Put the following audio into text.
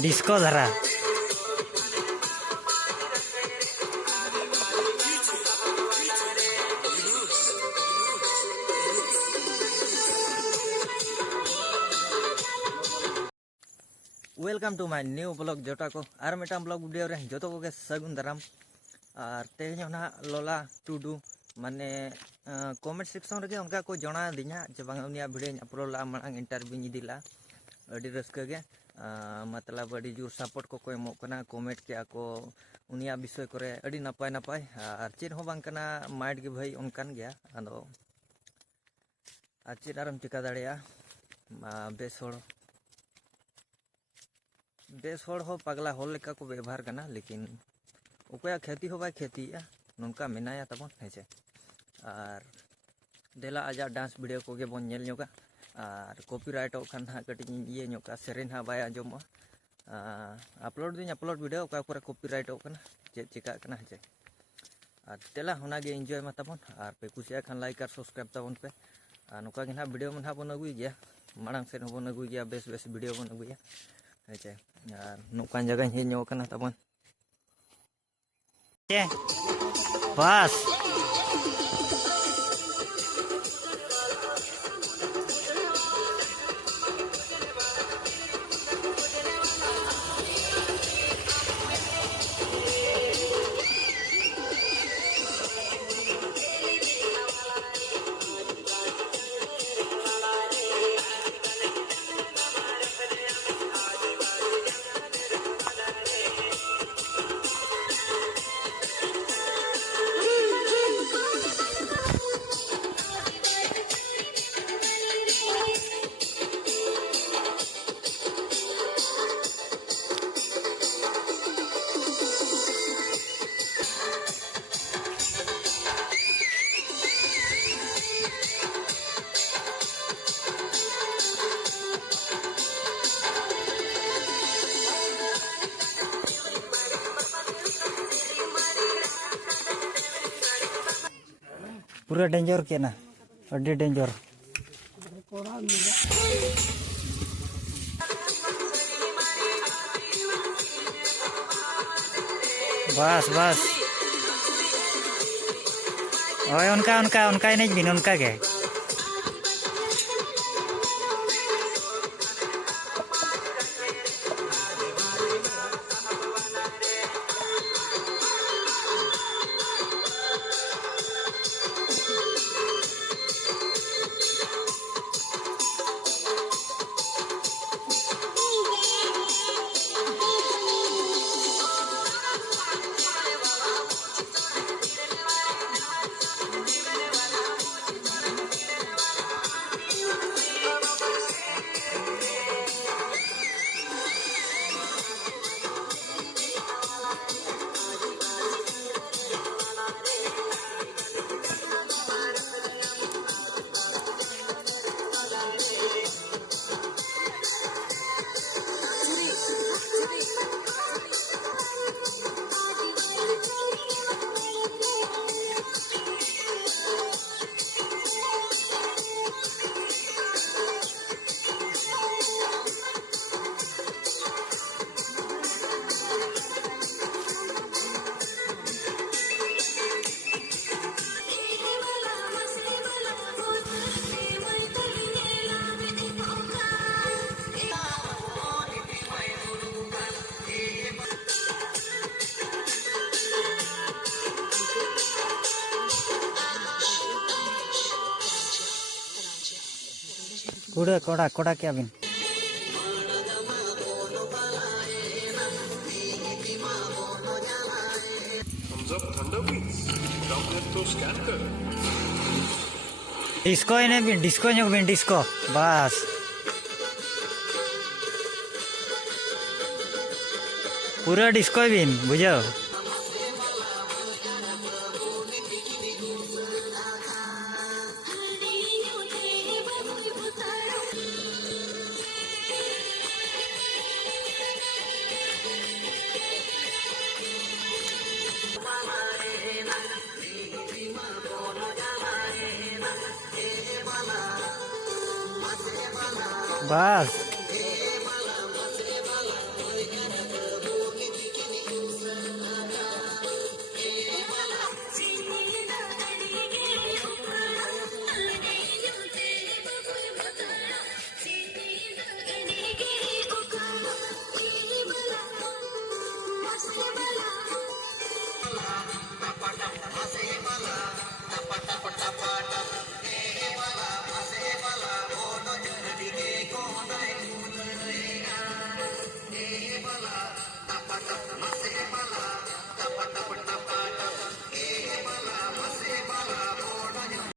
disco धरा welcome to my new blog जोटा को और मिटा ब्लॉग वीडियो रे जो को सगुन दाराम और तेज ना लोला टुडू माने कमेंट सेक्शन रे उनका को जना दिना जे बांग उनिया वीडियो अपलोड ला मांग इंटरव्यू इदिला अडी रस्के गे मतलब अडी जोर सपोर्ट को एमो कना कमेंट के को उनिया विषय करे अडी नपाय नपाय और चेर हो बांग कना माइट गे भाई उनकान गया आदो चेर आरम टिका दाड़िया बेस हो पगला होल लेका को व्यवहार करना लेकिन उकया खेती हो बाय खेती नोंका मेनाया तबन हेचे और देला आजा डांस वीडियो को गे बन नेल न्योगा और कॉपीराइट खान हा कटी ये न्योका सेरेन हा बाय आजमो अपलोड वीडियो ओका पर कॉपीराइट कना चेक चिका कना हेचे और तेला होना गे एंजॉय मा तबन और पे कुसिया खान लाइक और सब्सक्राइब तबन पे नोका गे ना वीडियो मन हा बन अगुई गया मांग से बन अगुई गया बेस बेस वीडियो बन अगुया हेचे और नुकान जगह हे न्यो कना तबन बस पूरा डेंजर के ना अड्डी डेंजर बस बस ओए उनका उनका उनका नहीं बिन उनका के कोड़ा कोड़ा कोड़ा क्या बिन डिस्को इन्हें बिन डिस्को न्योक बिन डिस्को बस पूरा डिस्को बिन बुझो बस